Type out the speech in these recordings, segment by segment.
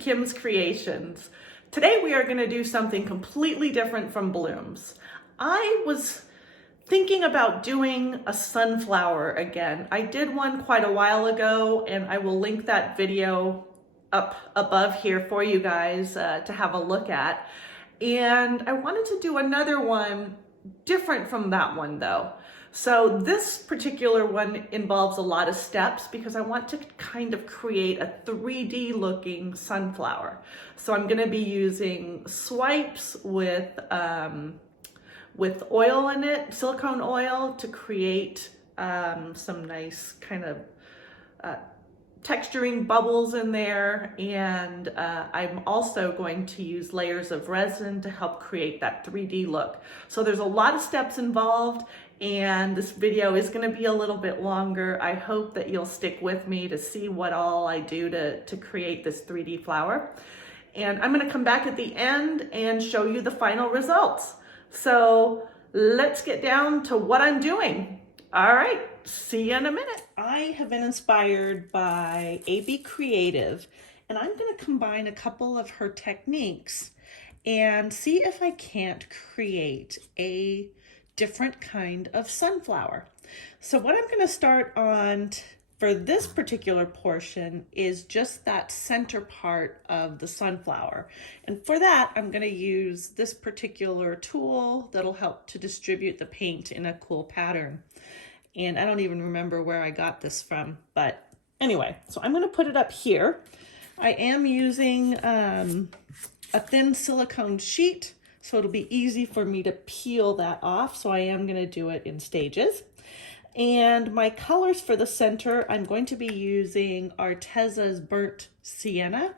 Kim's Creations. Today we are going to do something completely different from blooms. I was thinking about doing a sunflower again. I did one quite a while ago and I will link that video up above here for you guys to have a look at. And I wanted to do another one different from that one though. So this particular one involves a lot of steps because I want to kind of create a 3D looking sunflower. So I'm going to be using swipes with oil in it, silicone oil, to create some nice kind of texturing bubbles in there, and I'm also going to use layers of resin to help create that 3D look. So there's a lot of steps involved, and this video is going to be a little bit longer. I hope that you'll stick with me to see what all I do to create this 3D flower. And I'm going to come back at the end and show you the final results. So let's get down to what I'm doing. All right, see you in a minute. I have been inspired by AB Creative, and I'm going to combine a couple of her techniques and see if I can't create a different kind of sunflower. So what I'm going to start on for this particular portion is just that center part of the sunflower. And for that, I'm going to use this particular tool that'll help to distribute the paint in a cool pattern. And I don't even remember where I got this from, but anyway, so I'm going to put it up here. I am using a thin silicone sheet, so it'll be easy for me to peel that off. So I am going to do it in stages. And my colors for the center, I'm going to be using Arteza's Burnt Sienna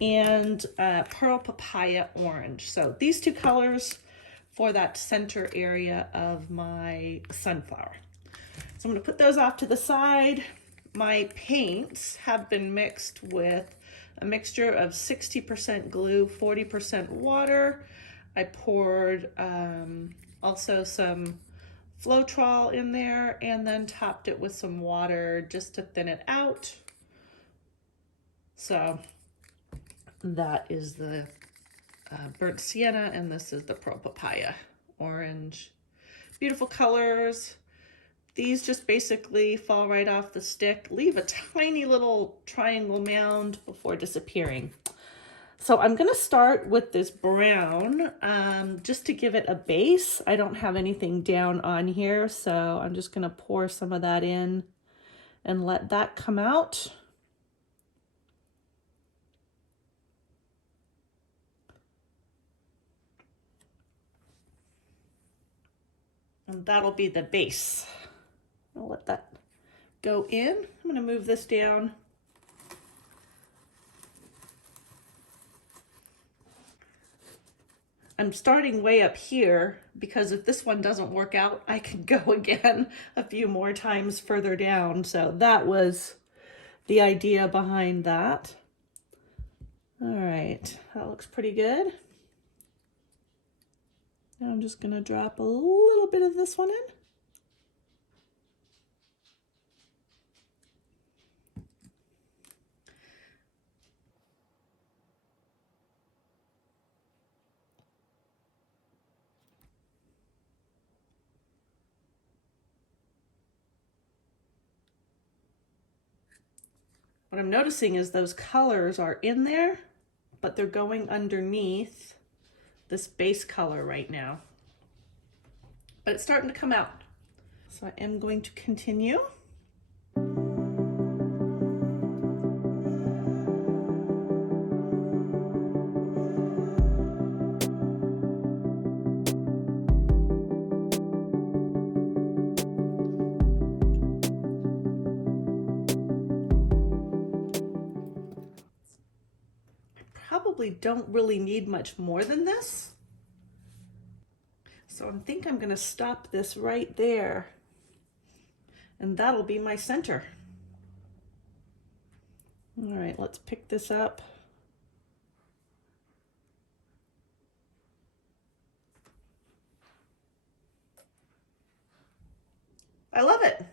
and Pearl Papaya Orange. So these two colors for that center area of my sunflower. So I'm going to put those off to the side. My paints have been mixed with a mixture of 60% glue, 40% water. I poured also some Floetrol in there and then topped it with some water just to thin it out. So that is the Burnt Sienna, and this is the Pearl Papaya Orange. Beautiful colors. These just basically fall right off the stick, leave a tiny little triangle mound before disappearing. So I'm going to start with this brown just to give it a base. I don't have anything down on here, so I'm just going to pour some of that in and let that come out. And that'll be the base. I'll let that go in. I'm going to move this down. I'm starting way up here because if this one doesn't work out, I can go again a few more times further down. So that was the idea behind that. All right, that looks pretty good. Now I'm just going to drop a little bit of this one in. What I'm noticing is those colors are in there, but they're going underneath this base color right now. But it's starting to come out. So I am going to continue. Probably don't really need much more than this. So I think I'm going to stop this right there, and that'll be my center. All right, let's pick this up. I love it.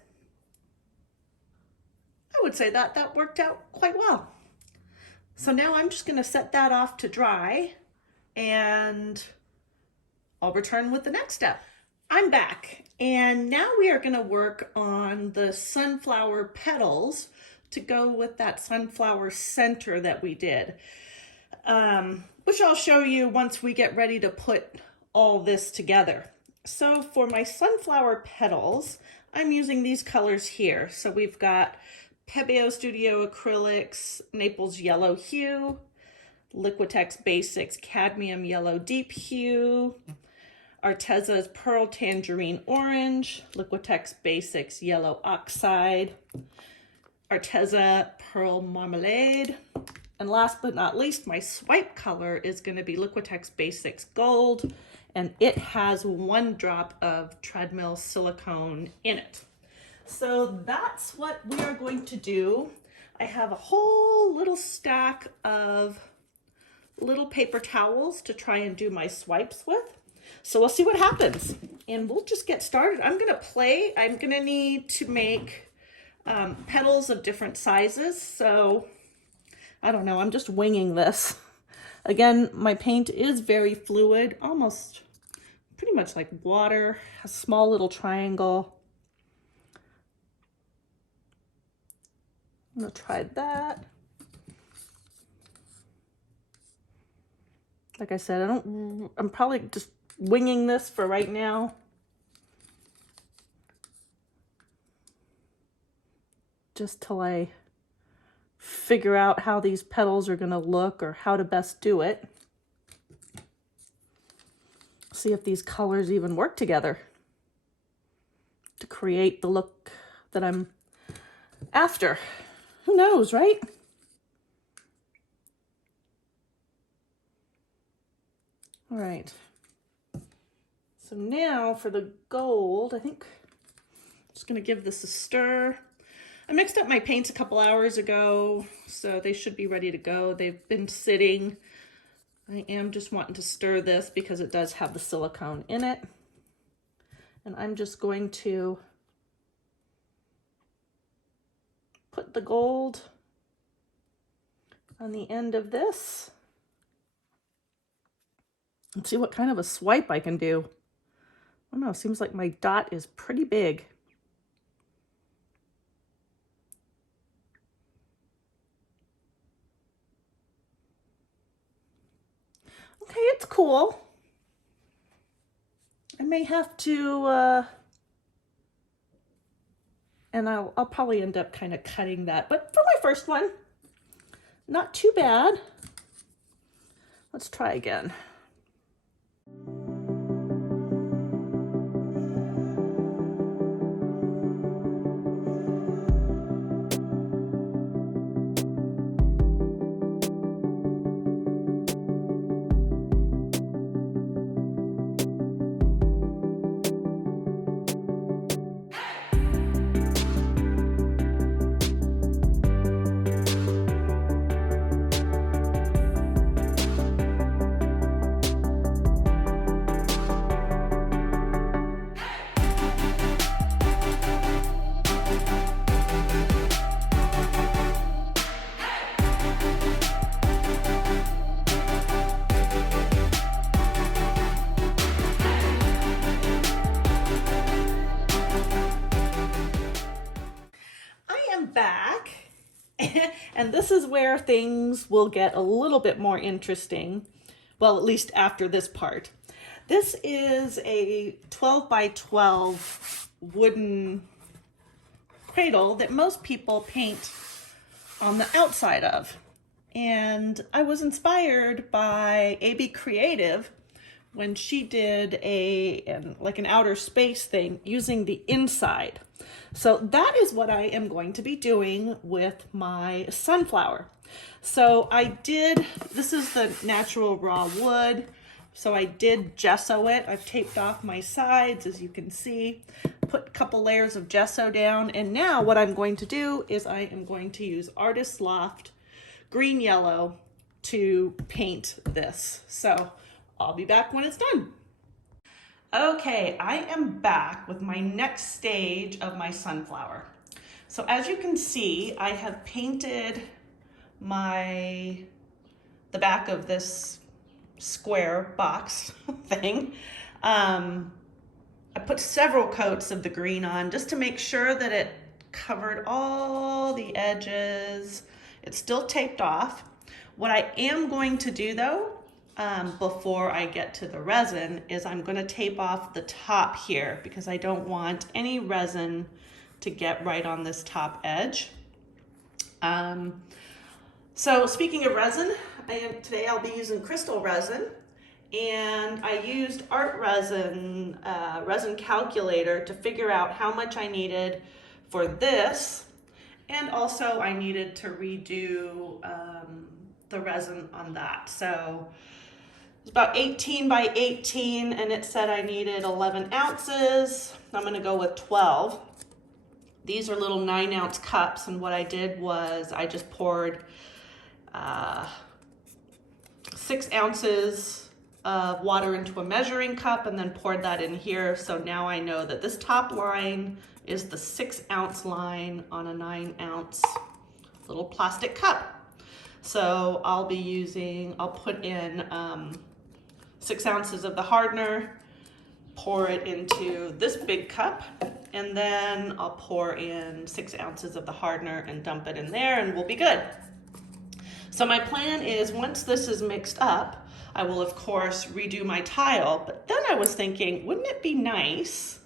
I would say that worked out quite well. So now I'm just gonna set that off to dry and I'll return with the next step. I'm back, and now we are gonna work on the sunflower petals to go with that sunflower center that we did, which I'll show you once we get ready to put all this together. So for my sunflower petals, I'm using these colors here. So we've got Pebeo Studio Acrylics, Naples Yellow Hue, Liquitex Basics Cadmium Yellow Deep Hue, Arteza's Pearl Tangerine Orange, Liquitex Basics Yellow Oxide, Arteza Pearl Marmalade, and last but not least, my swipe color is going to be Liquitex Basics Gold, and it has 1 drop of treadmill silicone in it. So that's what we are going to do. I have a whole little stack of little paper towels to try and do my swipes with. So we'll see what happens, and we'll just get started. I'm gonna need to make petals of different sizes. So I don't know, I'm just winging this. Again, my paint is very fluid, almost pretty much like water, a small little triangle. I'm gonna try that. Like I said, I'm probably just winging this for right now. Just till I figure out how these petals are gonna look or how to best do it. See if these colors even work together to create the look that I'm after. Who knows, right? All right. So now for the gold, I think I'm just gonna give this a stir. I mixed up my paints a couple hours ago, so they should be ready to go. They've been sitting. I am just wanting to stir this because it does have the silicone in it. And I'm just going to put the gold on the end of this and see what kind of a swipe I can do. I don't know, seems like my dot is pretty big. Okay, it's cool. I may have to, and I'll probably end up kind of cutting that, but for my first one, not too bad. Let's try again. Back, and this is where things will get a little bit more interesting. Well, at least after this part. This is a 12 by 12 wooden cradle that most people paint on the outside of. And I was inspired by AB Creative when she did an outer space thing using the inside. So that is what I am going to be doing with my sunflower. So this is the natural raw wood. So I did gesso it. I've taped off my sides, as you can see, put a couple layers of gesso down. And now what I'm going to do is I am going to use Artist Loft green yellow to paint this. So I'll be back when it's done. Okay, I am back with my next stage of my sunflower. So as you can see, I have painted the back of this square box thing. I put several coats of the green on just to make sure that it covered all the edges. It's still taped off. What I am going to do though, before I get to the resin, is I'm going to tape off the top here because I don't want any resin to get right on this top edge. So speaking of resin, today I'll be using crystal resin, and I used art resin, resin calculator to figure out how much I needed for this, and also I needed to redo the resin on that. So it's about 18 by 18, and it said I needed 11 ounces. I'm gonna go with 12. These are little 9-ounce cups, and what I did was I just poured 6 ounces of water into a measuring cup and then poured that in here. So now I know that this top line is the 6-ounce line on a 9-ounce little plastic cup. So I'll put in 6 ounces of the hardener, pour it into this big cup, and then I'll pour in 6 ounces of the hardener and dump it in there, and we'll be good. So my plan is, once this is mixed up, I will of course redo my tile, but then I was thinking, wouldn't it be nice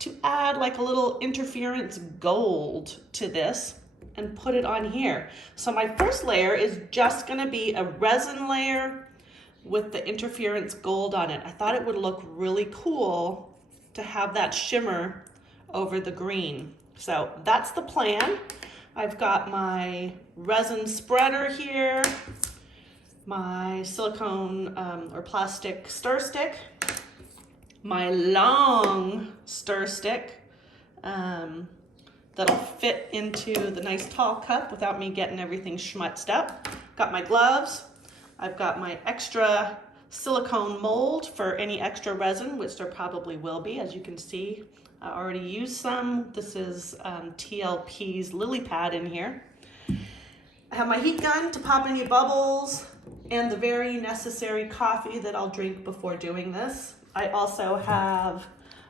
to add like a little interference gold to this and put it on here? So my first layer is just gonna be a resin layer with the interference gold on it. I thought it would look really cool to have that shimmer over the green. So that's the plan. I've got my resin spreader here, my silicone or plastic stir stick, my long stir stick that'll fit into the nice tall cup without me getting everything schmutzed up. Got my gloves. I've got my extra silicone mold for any extra resin, which there probably will be. As you can see, I already used some. This is TLP's lily pad in here. I have my heat gun to pop any bubbles and the very necessary coffee that I'll drink before doing this. I also have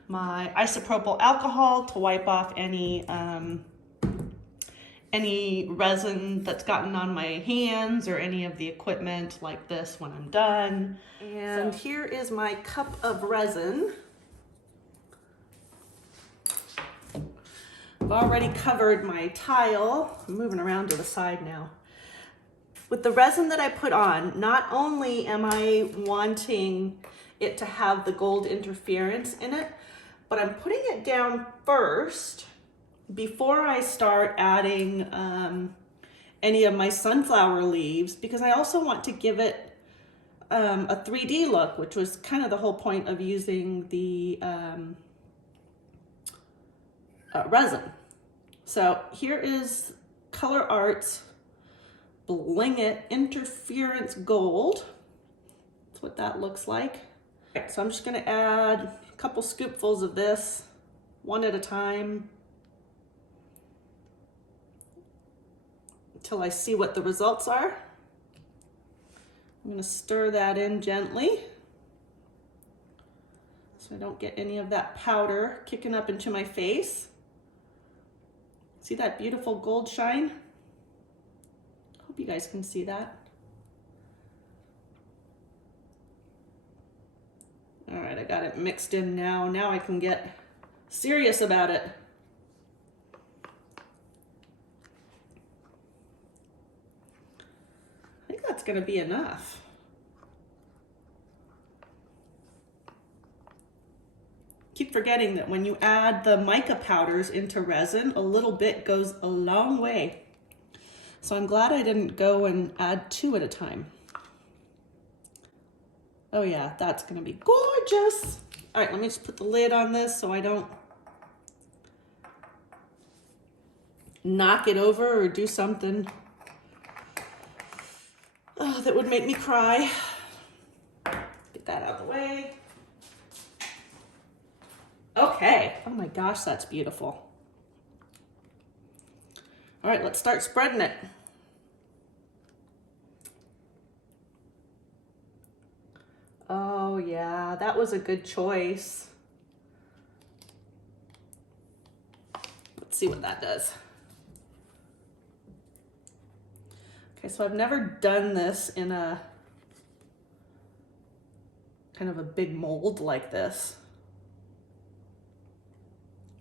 my isopropyl alcohol to wipe off any resin that's gotten on my hands or any of the equipment like this when I'm done. And so here is my cup of resin. I've already covered my tile. I'm moving around to the side now. With the resin that I put on, not only am I wanting it to have the gold interference in it, but I'm putting it down first before I start adding any of my sunflower leaves, because I also want to give it a 3D look, which was kind of the whole point of using the resin. So here is Color Arts Bling It Interference Gold. That's what that looks like. Right, so I'm just gonna add a couple scoopfuls of this, one at a time, until I see what the results are. I'm gonna stir that in gently so I don't get any of that powder kicking up into my face. See that beautiful gold shine? Hope you guys can see that. All right, I got it mixed in now. Now I can get serious about it. I think that's gonna be enough. Keep forgetting that when you add the mica powders into resin, a little bit goes a long way. So I'm glad I didn't go and add 2 at a time. Oh yeah, that's gonna be gorgeous. All right, let me just put the lid on this so I don't knock it over or do something that would make me cry. Get that out of the way. Okay, oh my gosh, that's beautiful. All right, let's start spreading it. Oh yeah, that was a good choice. Let's see what that does. Okay, so I've never done this in a kind of a big mold like this.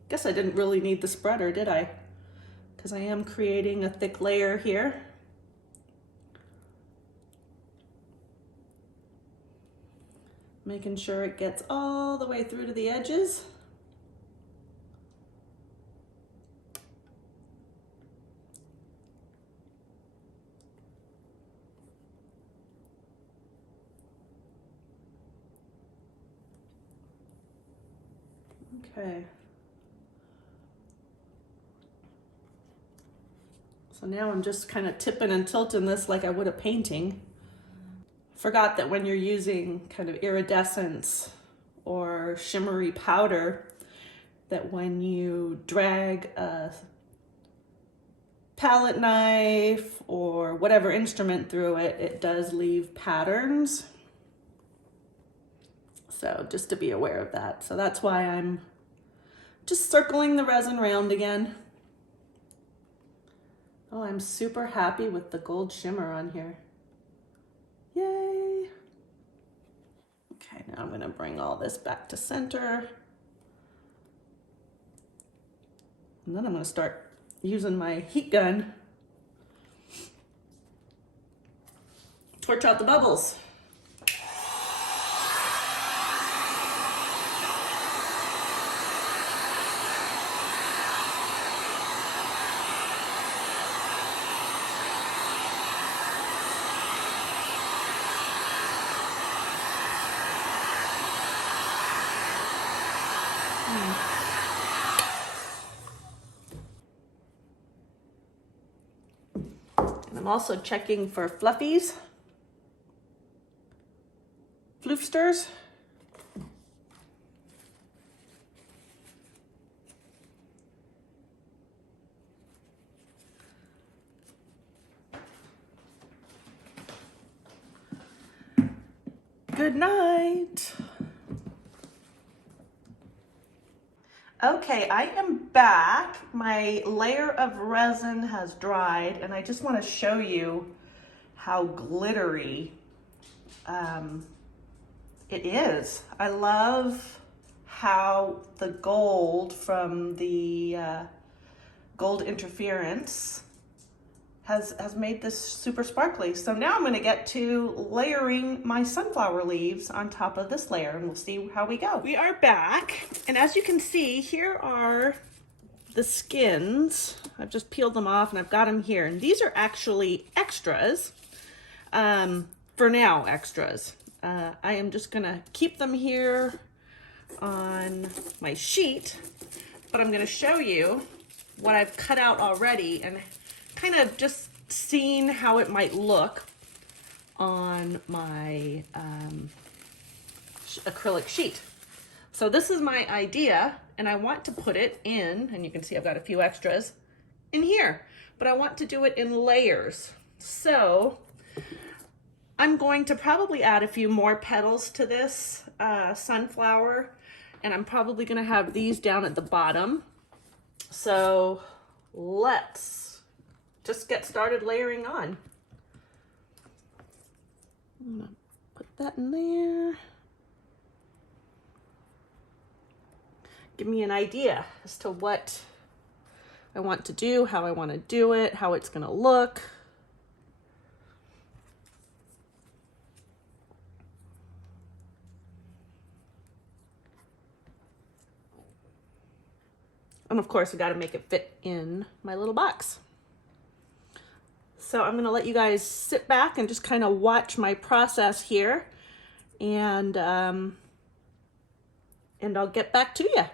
Guess I didn't really need the spreader, did I? Because I am creating a thick layer here. Making sure it gets all the way through to the edges. Okay. So now I'm just kind of tipping and tilting this like I would a painting. Forgot that when you're using kind of iridescence or shimmery powder, that when you drag a palette knife or whatever instrument through it, it does leave patterns. So just to be aware of that. So that's why I'm just circling the resin round again. Oh, I'm super happy with the gold shimmer on here. Yay! Okay, now I'm gonna bring all this back to center. And then I'm gonna start using my heat gun. Torch out the bubbles. And I'm also checking for fluffies, floofsters. Good night. Okay, I am back. My layer of resin has dried, and I just want to show you how glittery it is. I love how the gold from the gold interference has made this super sparkly. So now I'm gonna get to layering my sunflower leaves on top of this layer, and we'll see how we go. We are back, and as you can see, here are the skins. I've just peeled them off and I've got them here. And these are actually extras, for now extras. I am just gonna keep them here on my sheet, but I'm gonna show you what I've cut out already and kind of just seeing how it might look on my acrylic sheet. So this is my idea, and I want to put it in, and you can see I've got a few extras in here, but I want to do it in layers. So I'm going to probably add a few more petals to this sunflower, and I'm probably gonna have these down at the bottom. So let's just get started layering on. I'm gonna put that in there. Give me an idea as to what I want to do, how I want to do it, how it's gonna look. And of course, we got to make it fit in my little box. So I'm going to let you guys sit back and just kind of watch my process here, and I'll get back to you.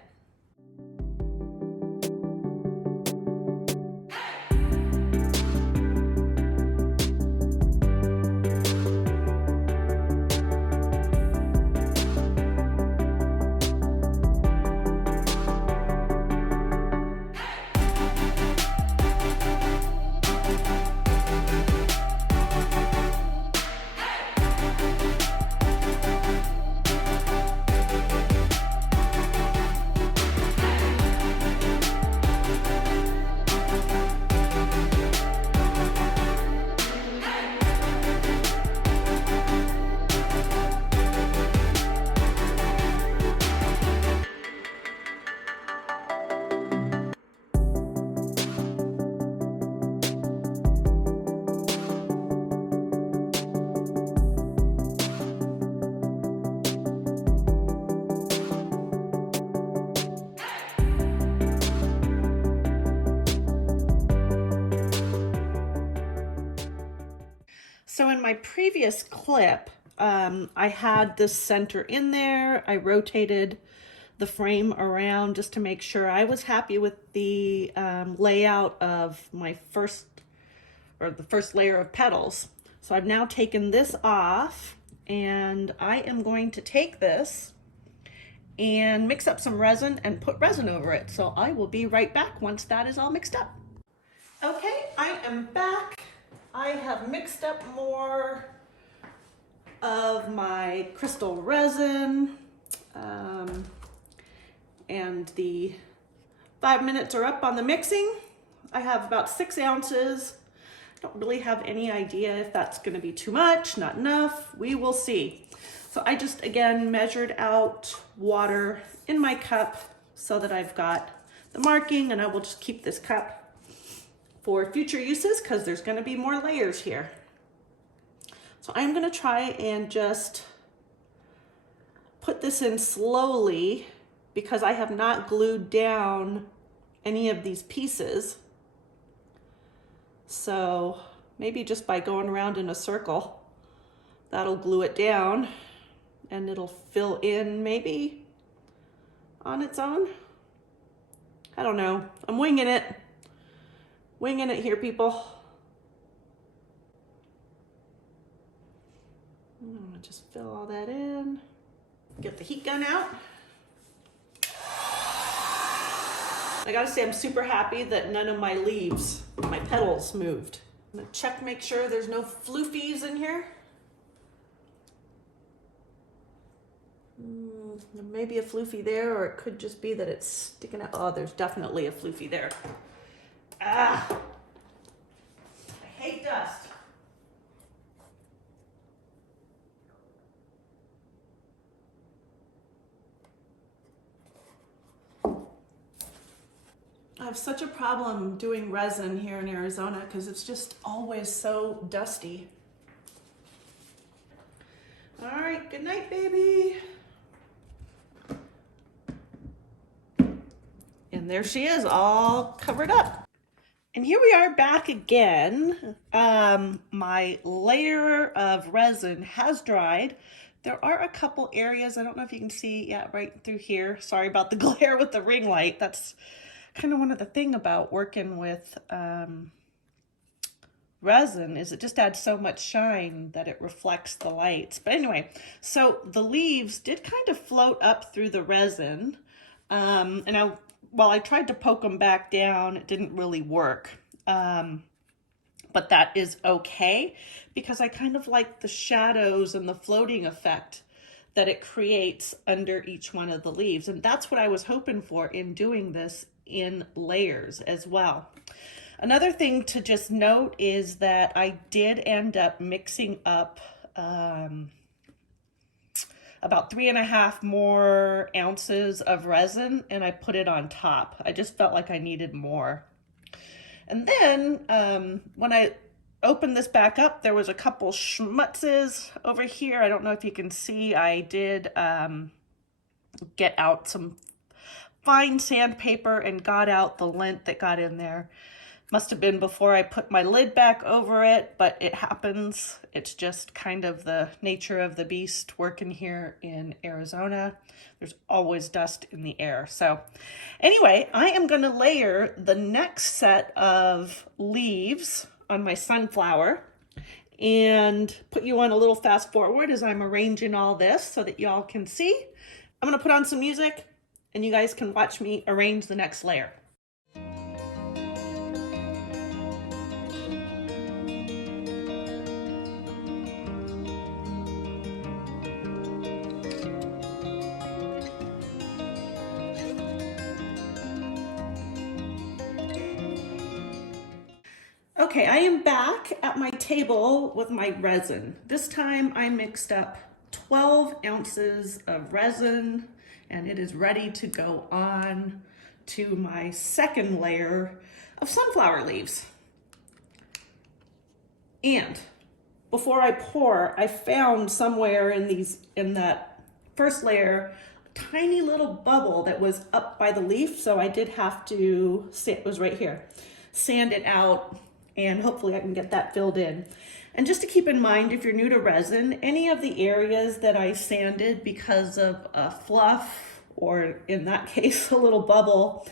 So in my previous clip, I had this center in there. I rotated the frame around just to make sure I was happy with the layout of my the first layer of petals. So I've now taken this off, and I am going to take this and mix up some resin and put resin over it. So I will be right back once that is all mixed up. Okay, I am back. I have mixed up more of my crystal resin, and the 5 minutes are up on the mixing. I have about 6 ounces. Don't really have any idea if that's going to be too much, not enough. We will see. So I just, again, measured out water in my cup so that I've got the marking, and I will just keep this cup for future uses because there's going to be more layers here. So I'm going to try and just put this in slowly because I have not glued down any of these pieces. So maybe just by going around in a circle, that'll glue it down and it'll fill in maybe on its own. I don't know. I'm winging it. Winging it here, people. I'm gonna just fill all that in. Get the heat gun out. I gotta say, I'm super happy that none of my leaves, my petals moved. I'm gonna check, make sure there's no floofies in here. Maybe a floofy there, or it could just be that it's sticking out. Oh, there's definitely a floofy there. Ah, I hate dust. I have such a problem doing resin here in Arizona because it's just always so dusty. All right, good night, baby. And there she is, all covered up. And here we are back again. My layer of resin has dried. There are a couple areas, I don't know if you can see, yeah, right through here. Sorry about the glare with the ring light. That's kind of one of the things about working with resin is it just adds so much shine that it reflects the lights. But anyway, so the leaves did kind of float up through the resin. And while I tried to poke them back down, it didn't really work. But that is okay because I kind of like the shadows and the floating effect that it creates under each one of the leaves. And that's what I was hoping for in doing this in layers as well. Another thing to just note is that I did end up mixing up about 3.5 more ounces of resin, and I put it on top. I just felt like I needed more. And then when I opened this back up, there was a couple schmutzes over here. I don't know if you can see, I did get out some fine sandpaper and got out the lint that got in there. Must have been before I put my lid back over it, but it happens. It's just kind of the nature of the beast working here in Arizona. There's always dust in the air. So anyway, I am going to layer the next set of leaves on my sunflower and put you on a little fast forward as I'm arranging all this so that y'all can see. I'm going to put on some music and you guys can watch me arrange the next layer. Okay, I am back at my table with my resin. This time I mixed up 12 ounces of resin and it is ready to go on to my second layer of sunflower leaves. And before I pour, I found somewhere in that first layer a tiny little bubble that was up by the leaf, so I did have to, it was right here, sand it out, and hopefully I can get that filled in. And just to keep in mind, if you're new to resin, any of the areas that I sanded because of a fluff, or in that case, a little bubble,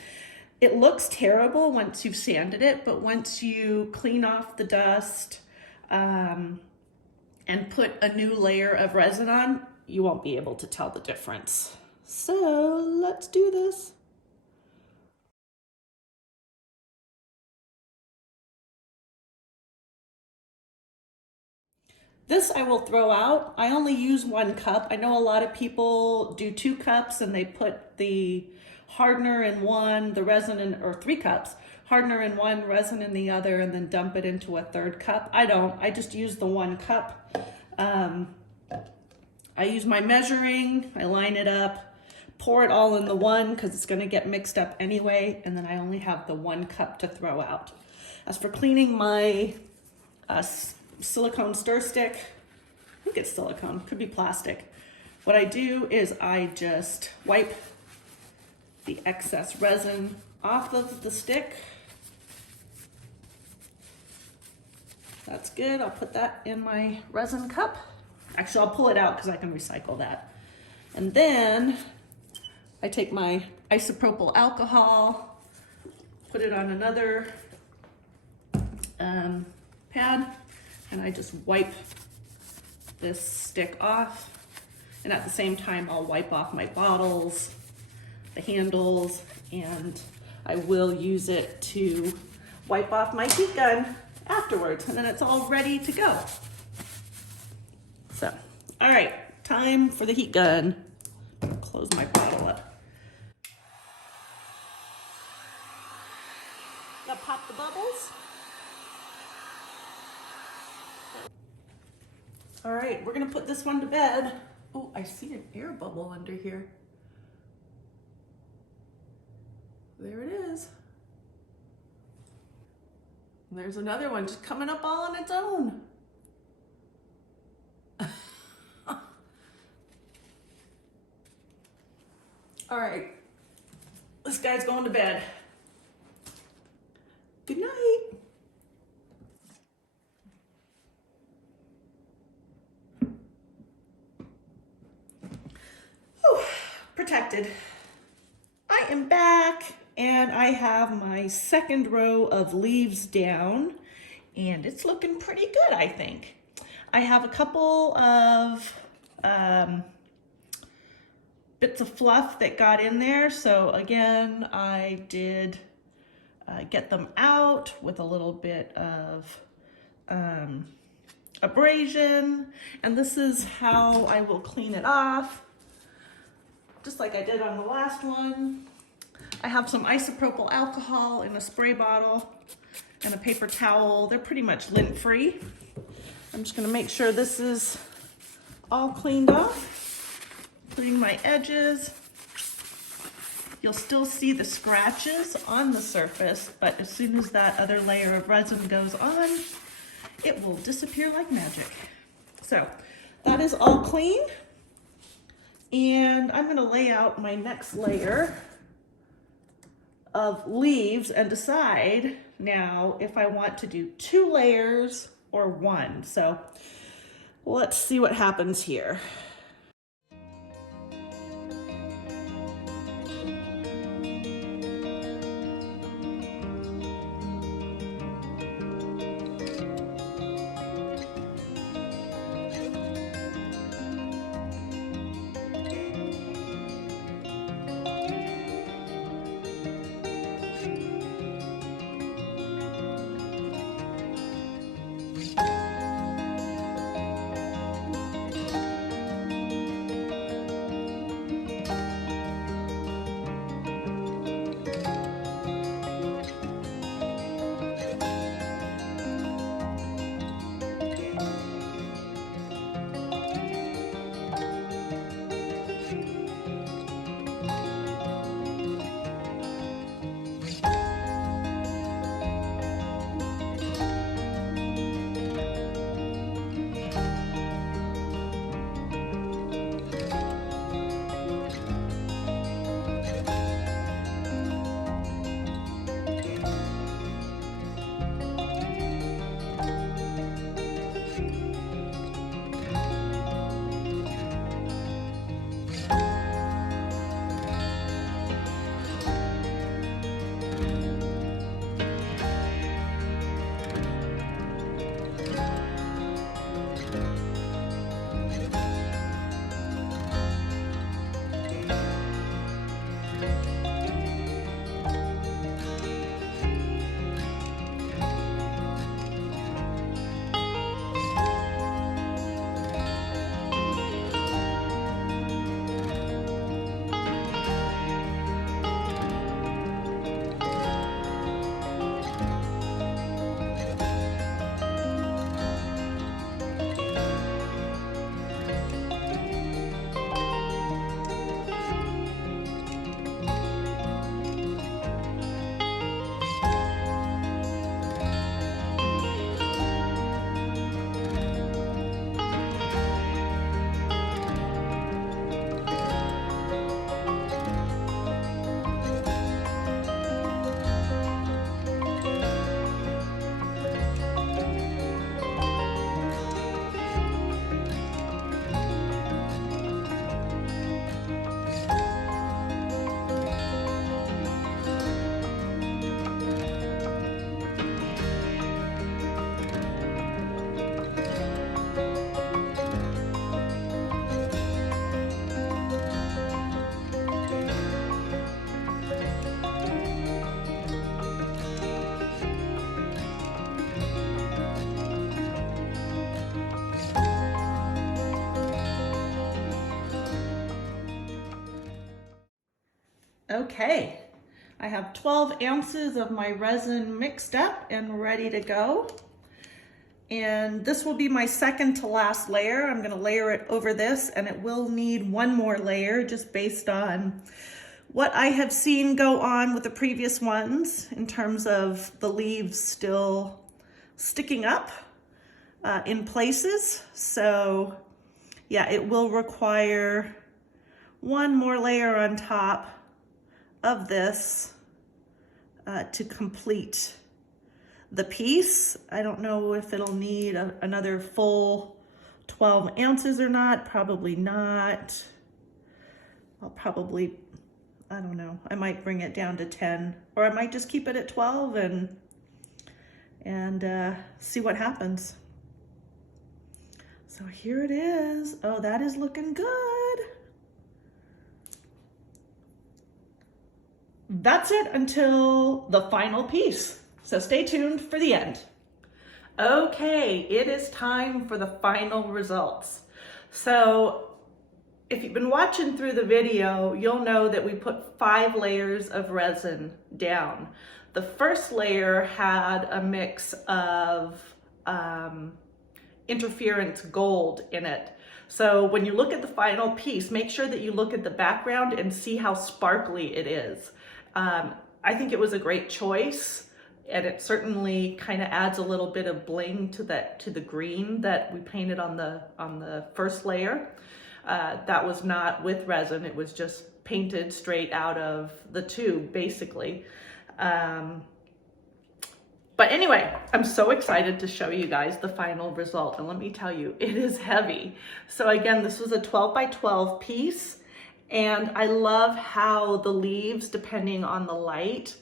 it looks terrible once you've sanded it, but once you clean off the dust and put a new layer of resin on, you won't be able to tell the difference. So let's do this. This I will throw out. I only use 1 cup. I know a lot of people do 2 cups and they put the hardener in one, the resin in, or 3 cups, hardener in one, resin in the other, and then dump it into a 3rd cup. I don't, I just use the 1 cup. I use my measuring, I line it up, pour it all in the one because it's gonna get mixed up anyway, and then I only have the 1 cup to throw out. As for cleaning my silicone stir stick, I think it's silicone, could be plastic. What I do is I just wipe the excess resin off of the stick. That's good. I'll put that in my resin cup. Actually, I'll pull it out because I can recycle that. And then I take my isopropyl alcohol, put it on another pad, and I just wipe this stick off. And at the same time, I'll wipe off my bottles, the handles, and I will use it to wipe off my heat gun afterwards, and then it's all ready to go. So, all right, time for the heat gun. Close my bottle up. Now pop the bubbles. All right, we're gonna put this one to bed. Oh, I see an air bubble under here. There it is. And there's another one just coming up all on its own. All right, this guy's going to bed. Good night. Whew, protected. I am back and I have my 2nd row of leaves down and it's looking pretty good, I think. I have a couple of bits of fluff that got in there. So again, I did get them out with a little bit of abrasion. And this is how I will clean it off. Just like I did on the last one. I have some isopropyl alcohol in a spray bottle and a paper towel. They're pretty much lint free. I'm just gonna make sure this is all cleaned off. Clean my edges. You'll still see the scratches on the surface, but as soon as that other layer of resin goes on, it will disappear like magic. So that is all clean. And I'm gonna lay out my next layer of leaves and decide now if I want to do 2 layers or 1. So let's see what happens here. Okay, I have 12 ounces of my resin mixed up and ready to go. And this will be my second to last layer. I'm gonna layer it over this, and it will need one more layer just based on what I have seen go on with the previous ones in terms of the leaves still sticking up in places. So yeah, it will require one more layer on top of this to complete the piece. I don't know if it'll need another full 12 ounces or not. Probably not. I'll probably, I don't know, I might bring it down to 10, or I might just keep it at 12 and see what happens. So here it is. Oh, that is looking good. That's it until the final piece. So stay tuned for the end. Okay, it is time for the final results. So if you've been watching through the video, you'll know that we put 5 layers of resin down. The first layer had a mix of interference gold in it. So when you look at the final piece, make sure that you look at the background and see how sparkly it is. I think it was a great choice, and it certainly kind of adds a little bit of bling to the green that we painted on the first layer. That was not with resin, it was just painted straight out of the tube, basically. But anyway, I'm so excited to show you guys the final result, and let me tell you, it is heavy. So again, this was a 12 by 12 piece, and I love how the leaves, depending on the light,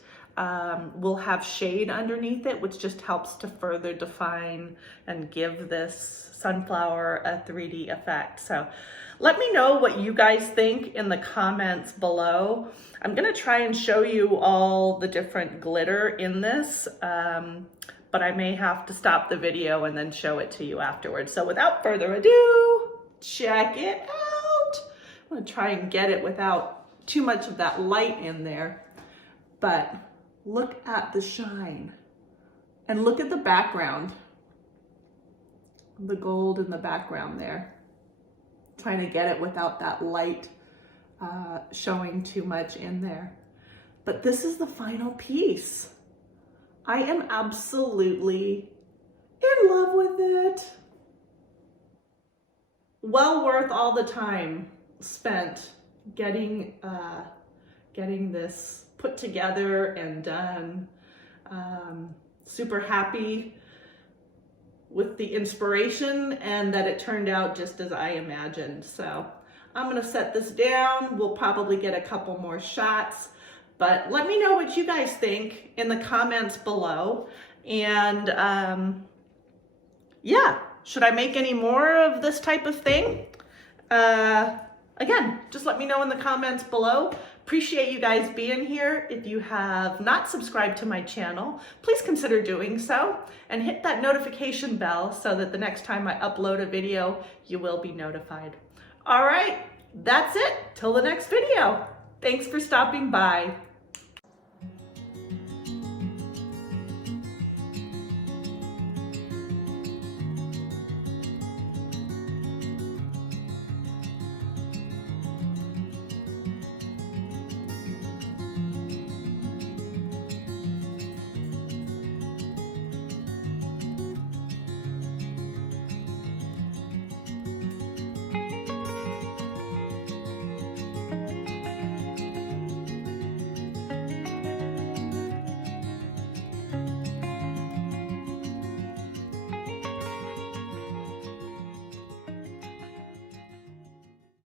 will have shade underneath it, which just helps to further define and give this sunflower a 3D effect. So let me know what you guys think in the comments below. I'm gonna try and show you all the different glitter in this, but I may have to stop the video and then show it to you afterwards. So without further ado, check it out. I'm gonna try and get it without too much of that light in there, but look at the shine and look at the background, the gold in the background there. Trying to get it without that light showing too much in there. But this is the final piece. I am absolutely in love with it. Well worth all the time spent getting this put together and done. Super happy with the inspiration and that it turned out just as I imagined. So I'm gonna set this down. We'll probably get a couple more shots, but let me know what you guys think in the comments below. And yeah, should I make any more of this type of thing? Again, just let me know in the comments below. Appreciate you guys being here. If you have not subscribed to my channel, please consider doing so and hit that notification bell so that the next time I upload a video, you will be notified. All right, that's it. Till the next video. Thanks for stopping by.